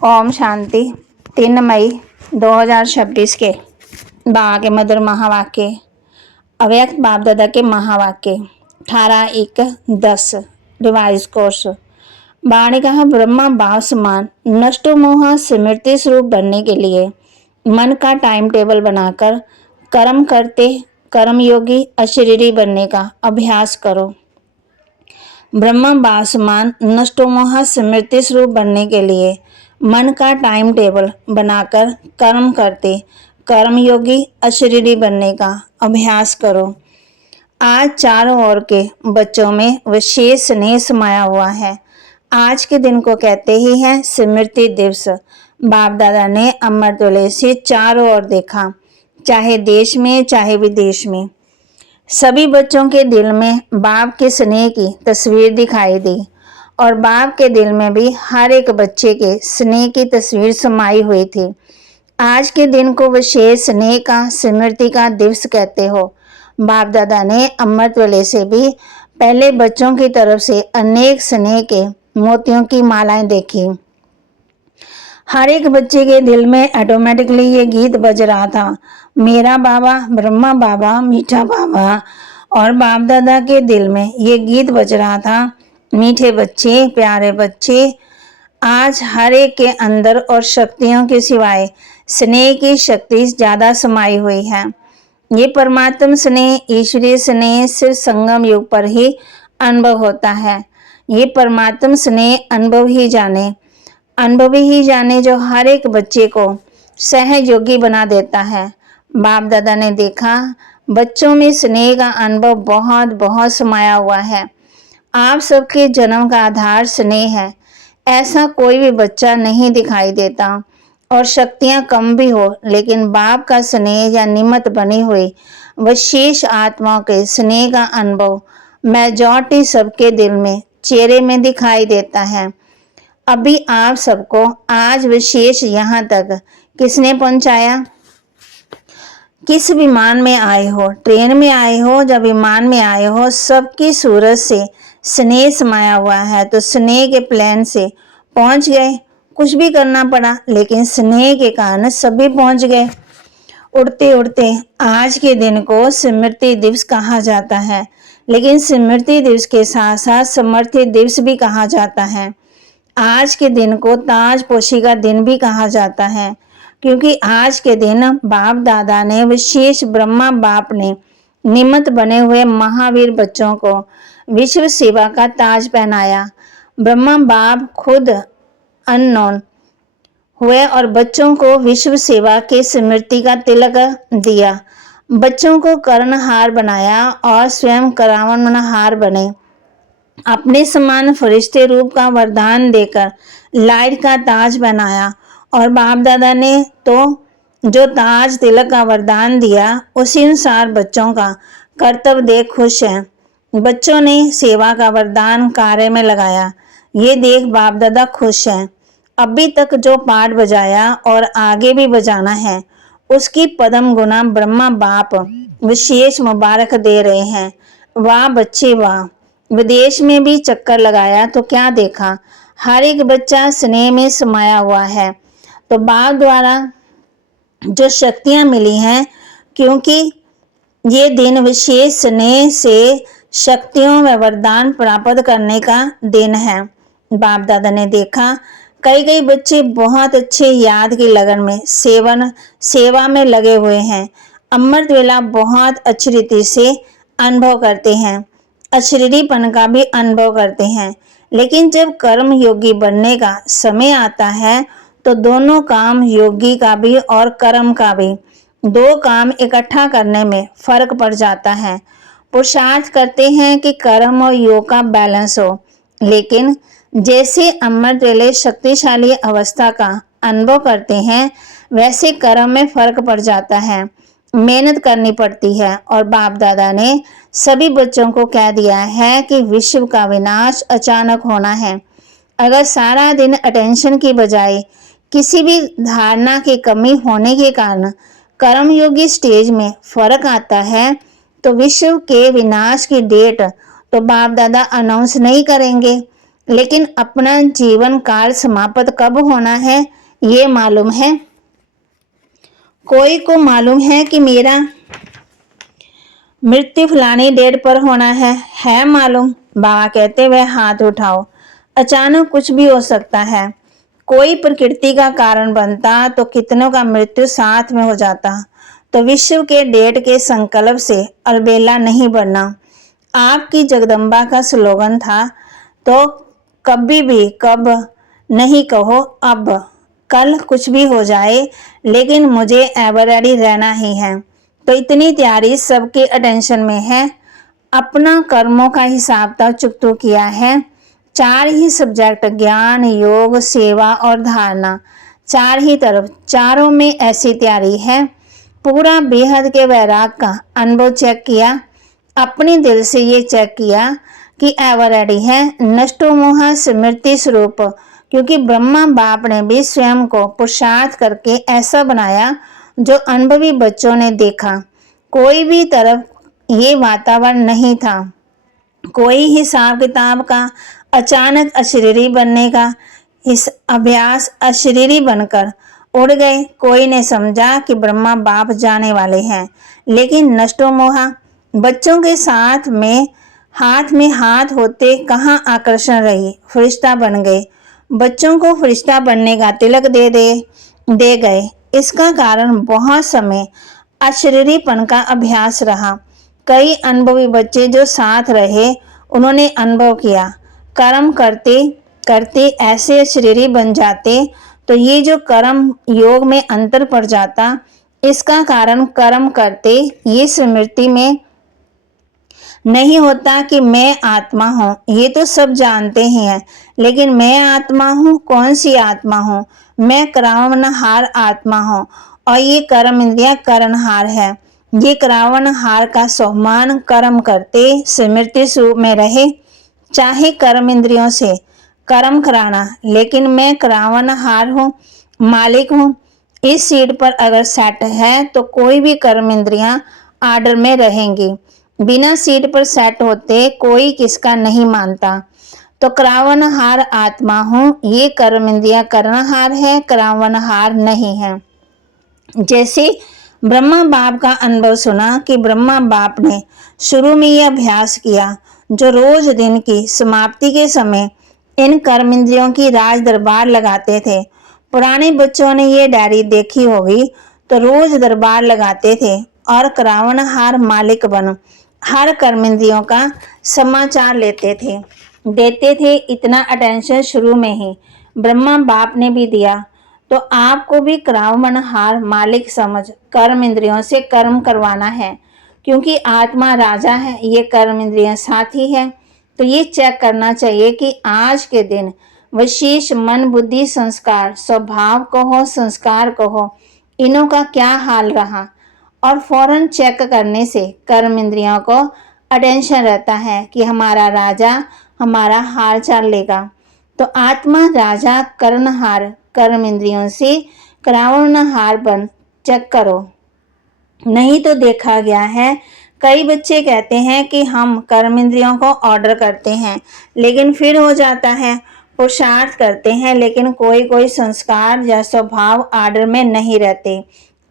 ओम शांति। 3 मई 2026 के बाबा के मधुर महावाक्य, अव्यक्त बाप दादा के महावाक्य 18-1-10 रिवाइज कोर्स। बाबा ने कहा, ब्रह्मा बाप समान नष्टो मोह स्मृति स्वरूप बनने के लिए मन का टाइम टेबल बनाकर कर्म करते कर्मयोगी अशरीरी बनने का अभ्यास करो। ब्रह्मा बाप समान नष्टो मोह स्मृति स्वरूप बनने के लिए मन का टाइम टेबल बनाकर कर्म करते कर्मयोगी अशरीरी बनने का अभ्यास करो। आज चारों ओर के बच्चों में विशेष स्नेह समाया हुआ है। आज के दिन को कहते ही हैं स्मृति दिवस। बाप दादा ने अमृतवेले से चारों ओर देखा, चाहे देश में चाहे विदेश में। सभी बच्चों के दिल में बाप के स्नेह की तस्वीर दिखाई दी और बाप के दिल में भी हर एक बच्चे के स्नेह की तस्वीर समाई हुई थी। आज के दिन को विशेष स्नेह का स्मृति का दिवस कहते हो। बाप दादा ने अमृतवेले से भी पहले बच्चों की तरफ से अनेक स्नेह के मोतियों की मालाएं देखी। हर एक बच्चे के दिल में ऑटोमेटिकली ये गीत बज रहा था, मेरा बाबा ब्रह्मा बाबा मीठा बाबा। और बाप दादा के दिल में ये गीत बज रहा था, मीठे बच्चे प्यारे बच्चे। आज हर एक के अंदर और शक्तियों के सिवाय स्नेह की शक्ति ज्यादा समाई हुई है। ये परमात्म स्नेह, ईश्वरीय स्नेह सिर्फ संगम युग पर ही अनुभव होता है। ये परमात्म स्नेह अनुभवी ही जाने जो हर एक बच्चे को सहयोगी बना देता है। बाप दादा ने देखा बच्चों में स्नेह का अनुभव बहुत बहुत समाया हुआ है। आप सबके जन्म का आधार स्नेह है। ऐसा कोई भी बच्चा नहीं दिखाई देता और शक्तियां कम भी हो, लेकिन बाप का स्नेह या निमित्त बनी हुई विशेष आत्माओं के स्नेह का अनुभव मेजॉरिटी सबके दिल में चेहरे में दिखाई देता है। अभी आप सबको आज विशेष यहाँ तक किसने पहुंचाया? किस विमान में आए हो? ट्रेन में आए हो या विमान में आए हो, सबकी सूरत से स्नेह समाया हुआ है। तो स्नेह के प्लेन से पहुंच गए। कुछ भी करना पड़ा, लेकिन स्नेह के कारण सभी पहुंच गए। उड़ते उड़ते आज के दिन को स्मृति दिवस कहा जाता है, लेकिन स्मृति दिवस के साथ साथ समर्थि दिवस भी कहा जाता है। आज के दिन को ताजपोशी का दिन भी कहा जाता है, क्योंकि आज के दिन बाप दादा ने विशेष ब्रह्मा बाप ने निमित्त बने हुए महावीर बच्चों को विश्व सेवा का ताज पहनाया। ब्रह्मा बाप खुद अननोन हुए और बच्चों को विश्व सेवा के स्मृति का तिलक दिया। बच्चों को कर्णहार बनाया और स्वयं करावनहार बने। अपने समान फरिश्ते रूप का वरदान देकर लाइट का ताज बनाया और बाप दादा ने तो जो ताज तिलक का वरदान दिया, उसी अनुसार बच्चों का कर्तव्य देख खुश हैं। बच्चों ने सेवा का वरदान कार्य में लगाया, ये देख बाप दादा खुश हैं। अभी तक जो पाठ बजाया और आगे भी बजाना है, उसकी पदम गुना ब्रह्मा बाप विशेष मुबारक दे रहे हैं। वाह बच्चे वाह। विदेश में भी चक्कर लगाया तो क्या देखा, हर एक बच्चा स्नेह में समाया हुआ है। तो बाप द्वारा जो शक्तियां मिली हैं, क्योंकि ये दिन विशेष स्नेह से शक्तियों व वरदान प्राप्त करने का दिन है। बाप दादा ने देखा कई बच्चे बहुत अच्छे याद की लगन में सेवा में लगे हुए हैं। अमृत वेला बहुत अच्छी रीति से अनुभव करते हैं, अशरीरीपन का भी अनुभव करते हैं। लेकिन जब कर्म योगी बनने का समय आता है, तो दोनों काम, योगी का भी और कर्म का भी, दो काम इकट्ठा करने में फर्क पड़ जाता है। पुरुषार्थ करते हैं कि कर्म और योग का बैलेंस हो, लेकिन जैसे अमृत वेले शक्तिशाली अवस्था का अनुभव करते हैं, वैसे कर्म में फर्क पड़ जाता है, मेहनत करनी पड़ती है। और बाप दादा ने सभी बच्चों को कह दिया है कि विश्व का विनाश अचानक होना है। अगर सारा दिन अटेंशन की बजाय किसी भी धारणा की कमी होने के कारण कर्मयोगी स्टेज में फर्क आता है, तो विश्व के विनाश की डेट तो बाप दादा अनाउंस नहीं करेंगे, लेकिन अपना जीवन काल समाप्त कब होना है ये मालूम है? कोई को मालूम है कि मेरा मृत्यु फलानी डेट पर होना है मालूम? बाबा कहते वह हाथ उठाओ। अचानक कुछ भी हो सकता है। कोई प्रकृति का कारण बनता तो कितनों का मृत्यु साथ में हो जाता। तो विश्व के डेट के संकल्प से अलबेला नहीं बढ़ना आपकी जगदम्बा का स्लोगन था। तो कभी भी कब नहीं कहो अब, कल कुछ भी हो जाए लेकिन मुझे एवर रेडी रहना ही है। तो इतनी तैयारी सबके अटेंशन में है। अपना कर्मों का हिसाब तो चुकतो किया है। 4 ही सब्जेक्ट ज्ञान, योग, सेवा और धारणा, 4 ही तरफ, चारों में ऐसी तैयारी है। पूरा बेहद के वैराग का अनुभव चेक किया, अपने दिल से ये चेक किया कि एवर रेडी है। नष्टो मोह स्मृति स्वरूप, क्योंकि ब्रह्मा बाप ने भी स्वयं को पुरुषार्थ करके ऐसा बनाया जो अनुभवी बच्चों ने देखा। कोई भी तरफ ये वातावरण नहीं था। कोई हिसाब किताब का अचानक अशरीरी बनने का इस अभ्यास अशरीरी बनकर उड़ गए। कोई ने समझा कि ब्रह्मा बाप जाने वाले हैं, लेकिन नष्टो मोहा बच्चों के साथ में हाथ होते कहाँ आकर्षण रही, फरिश्ता बन गए। बच्चों को फरिश्ता बनने का तिलक दे गए। इसका कारण बहुत समय अशरीरीपन का अभ्यास रहा। कई अनुभवी बच्चे जो साथ रहे उन्होंने अनुभव किया, कर्म करते करते ऐसे अशरीरी बन जाते तो ये जो कर्म योग में अंतर पड़ जाता। इसका कारण कर्म करते ये स्मृति में नहीं होता कि मैं आत्मा हूँ। ये तो सब जानते ही हैं, लेकिन मैं आत्मा हूँ, कौन सी आत्मा हूँ? मैं करावनहार आत्मा हूँ और ये कर्म इंद्रिया करणहार है। ये करावनहार का सम्मान कर्म करते स्मृति स्वरूप में रहे, चाहे कर्म इंद्रियों से कर्म कराना, लेकिन मैं करावनहार हूँ, मालिक हूँ। इस सीट पर अगर सेट है तो कोई भी कर्म इंद्रियां आर्डर में रहेंगी। बिना सीट पर सेट होते कोई किसका नहीं मानता। तो करावनहार आत्मा हूँ, ये कर्म इंद्रिया करनहार है, करावनहार नहीं है। जैसे ब्रह्मा बाप का अनुभव सुना कि ब्रह्मा बाप ने शुरू में यह अभ्यास किया, जो रोज दिन की समाप्ति के समय इन कर्म इंद्रियों की राज दरबार लगाते थे। पुराने बच्चों ने ये डायरी देखी होगी, तो रोज दरबार लगाते थे और करावनहार मालिक बन हर कर्म इंद्रियों का समाचार देते थे। इतना अटेंशन शुरू में ही ब्रह्मा बाप ने भी दिया। तो आपको भी करावनहार मालिक समझ कर्म इंद्रियों से कर्म करवाना है, क्योंकि आत्मा राजा है, ये कर्म इंद्रियां साथी है। तो ये चेक करना चाहिए कि आज के दिन विशेष मन बुद्धि संस्कार, स्वभाव कहो संस्कार कहो, इनों का क्या हाल रहा, और फौरन चेक करने से कर्म इंद्रियों को अटेंशन रहता है कि हमारा राजा हमारा हाल चाल लेगा। तो आत्मा राजा कर्णहार कर्म इंद्रियों से करावनहार बन चेक करो। नहीं तो देखा गया है, कई बच्चे कहते हैं कि हम कर्म इंद्रियों को ऑर्डर करते हैं, लेकिन फिर हो जाता है, पुरुषार्थ करते हैं, लेकिन कोई संस्कार या स्वभाव ऑर्डर में नहीं रहते।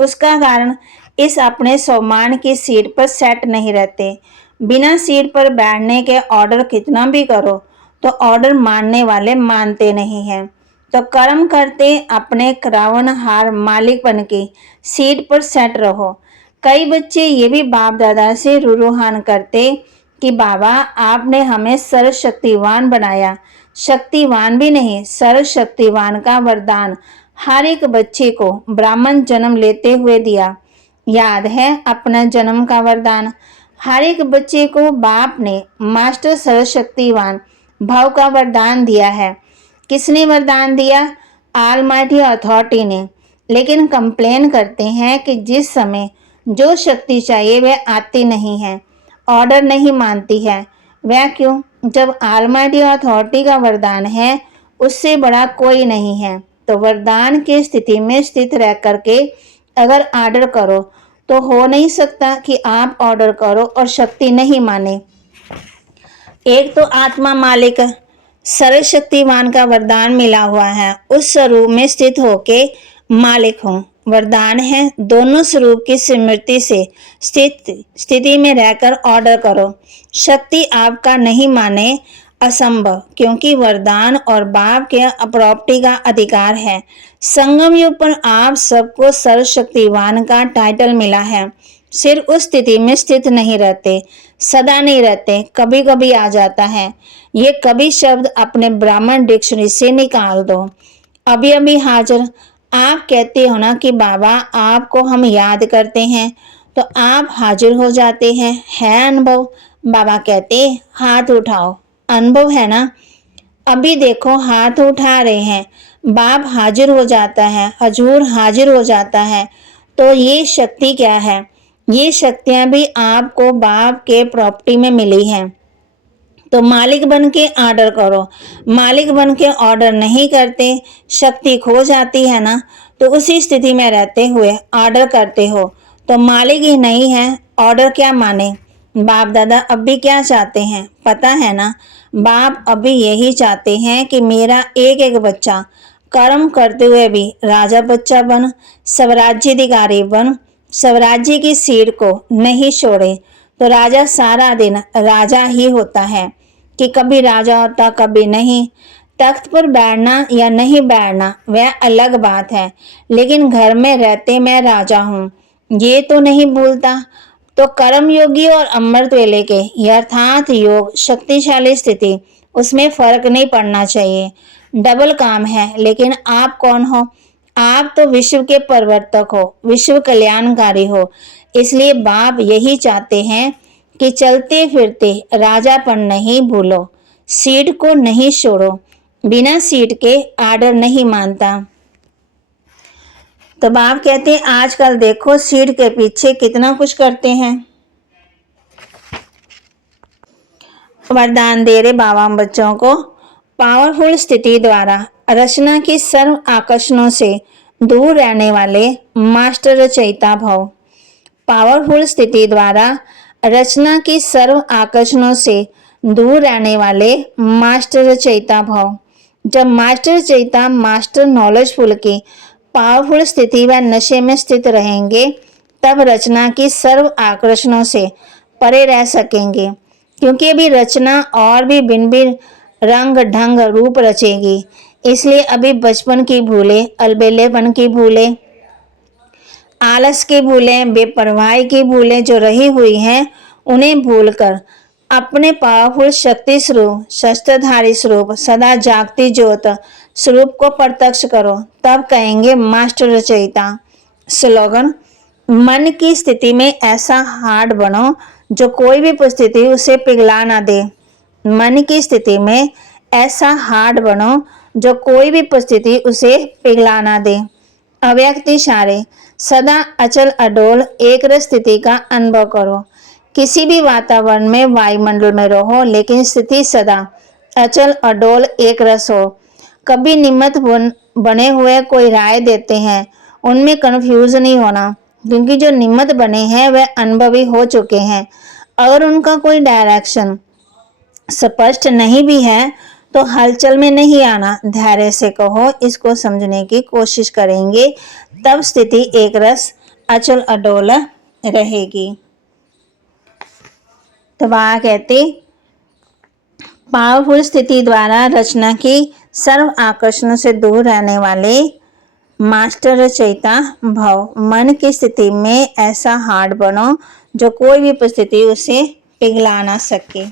उसका कारण इस अपने सम्मान की सीट पर सेट नहीं रहते। बिना सीट पर बैठने के ऑर्डर कितना भी करो तो ऑर्डर मानने वाले मानते नहीं हैं। तो कर्म करते अपने करावनहार मालिक बन के सीट पर सेट रहो। कई बच्चे ये भी बाप दादा से रुरुहान करते कि बाबा आपने हमें सर्वशक्तिवान बनाया। शक्तिवान भी नहीं, सर्वशक्तिवान का वरदान हर एक बच्चे को ब्राह्मण जन्म लेते हुए दिया। याद है अपना जन्म का वरदान? हर एक बच्चे को बाप ने मास्टर सर्वशक्तिवान भाव का वरदान दिया है। किसने वरदान दिया? ऑलमाइटी अथॉरिटी ने। लेकिन कंप्लेन करते हैं कि जिस समय जो शक्ति चाहिए वह आती नहीं है, ऑर्डर नहीं मानती है। वह क्यों? जब ऑलमाइटी अथॉरिटी का वरदान है, उससे बड़ा कोई नहीं है। तो वरदान की स्थिति में स्थित रह करके अगर ऑर्डर करो तो हो नहीं सकता कि आप ऑर्डर करो और शक्ति नहीं माने। एक तो आत्मा मालिक सर्वशक्तिमान का वरदान मिला हुआ है, उस स्वरूप में स्थित होके मालिक हूँ। वरदान है दोनों स्वरूप की स्मृति से स्थिति में रहकर ऑर्डर करो। शक्ति आपका नहीं माने असंभव, क्योंकि वरदान और बाप के प्रॉपर्टी का अधिकार है। संगम युग पर आप सबको सर्वशक्तिवान का टाइटल मिला है। सिर्फ उस स्थिति में स्थित नहीं रहते, सदा नहीं रहते, कभी कभी आ जाता है। ये कभी शब्द अपने ब्राह्मण डिक्शनरी से निकाल दो। अभी अभी हाजिर। आप कहते हो ना कि बाबा आपको हम याद करते हैं, तो आप हाजिर हो जाते हैं। है अनुभव? बाबा कहते हाथ उठाओ। अनुभव है ना? अभी देखो हाथ उठा रहे हैं, बाप हाजिर हो जाता है, हजूर हाजिर हो जाता है। तो ये शक्ति क्या है? ये शक्तियां भी आपको बाप के प्रॉपर्टी में मिली हैं। तो मालिक बन के ऑर्डर करो। मालिक बन के ऑर्डर नहीं करते, शक्ति खो जाती है ना, तो उसी स्थिति में रहते हुए ऑर्डर करते हो तो मालिक ही नहीं है, ऑर्डर क्या माने? बाप दादा अब भी क्या चाहते हैं पता है ना? बाप अभी यही चाहते हैं कि मेरा एक एक बच्चा कर्म करते हुए भी राजा बच्चा बन, स्वराज्याधिकारी बन, स्वराज्य की सीट को नहीं छोड़े। तो राजा सारा दिन राजा ही होता है, कि कभी राजा होता कभी नहीं। तख्त पर बैठना या नहीं बैठना वह अलग बात है, लेकिन घर में रहते मैं राजा हूँ ये तो नहीं भूलता। तो कर्म योगी और अमृत वेले के यथार्थ योग शक्तिशाली स्थिति, उसमें फर्क नहीं पड़ना चाहिए। डबल काम है। लेकिन आप कौन हो? आप तो विश्व के परिवर्तक हो, विश्व कल्याणकारी हो। इसलिए बाप यही चाहते हैं कि चलते फिरते राजापन नहीं भूलो, सीट को नहीं छोड़ो। बिना सीट के आर्डर नहीं मानता। तो बाप कहते हैं आजकल देखो सीट के पीछे कितना कुछ करते हैं। वरदान दे रहे बाबा बच्चों को, पावरफुल स्थिति द्वारा रचना की सर्व आकर्षणों से दूर रहने वाले मास्टर रचयिता भव। पावरफुल स्थिति द्वारा रचना की सर्व आकर्षणों से दूर रहने वाले मास्टर रचयिता भव। जब मास्टर रचयिता मास्टर नॉलेजफुल की पावरफुल स्थिति व नशे में स्थित रहेंगे, तब रचना की सर्व आकर्षणों से परे रह सकेंगे। क्योंकि अभी रचना और भी भिन्न भिन्न रंग ढंग रूप रचेगी। इसलिए अभी बचपन की भूले, अलबेलेपन की भूले, आलस की भूलें, बेपरवाही की भूलें जो रही हुई हैं, उन्हें भूलकर अपने पावरफुल शक्ति स्वरूप, शस्त्रधारी स्वरूप, सदा जागती ज्योत स्वरूप को प्रत्यक्ष करो। तब कहेंगे मास्टर रचयिता। स्लोगन, मन की स्थिति में ऐसा हार्ड बनो जो कोई भी परिस्थिति उसे पिघला ना दे। मन की स्थिति में ऐसा हार्ड बनो जो कोई भी परिस्थिति उसे पिघला ना दे। अव्यक्त इशारे, सदा अचल अडोल एक रस स्थिति का अनुभव करो। किसी भी वातावरण में, वायुमंडल में रहो, लेकिन स्थिति सदा अचल अडोल एक रस हो। कभी निमित्त बने हुए कोई राय देते हैं, उनमें कंफ्यूज नहीं होना, क्योंकि जो निमित्त बने हैं वह अनुभवी हो चुके हैं। अगर उनका कोई डायरेक्शन स्पष्ट नहीं भी है तो हलचल में नहीं आना, धैर्य से कहो, इसको समझने की कोशिश करेंगे, तब स्थिति एक रस अचल अडोल रहेगी। तो वह कहते पावरफुल स्थिति द्वारा रचना की सर्व आकर्षणों से दूर रहने वाले मास्टर रचयिता भव। मन की स्थिति में ऐसा हार्ड बनो जो कोई भी परिस्थिति उसे पिघला ना सके।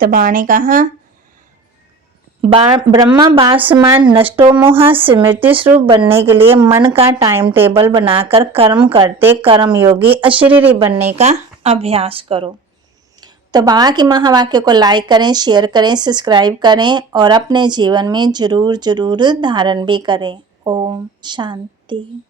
तो बाबा ने कहा ब्रह्मा बाप समान नष्टो मोहा स्मृति स्वरूप बनने के लिए मन का टाइम टेबल बनाकर कर्म करते कर्म योगी अशरीरी बनने का अभ्यास करो। तो बाबा के महावाक्य को लाइक करें, शेयर करें, सब्सक्राइब करें और अपने जीवन में जरूर जरूर धारण भी करें। ओम शांति।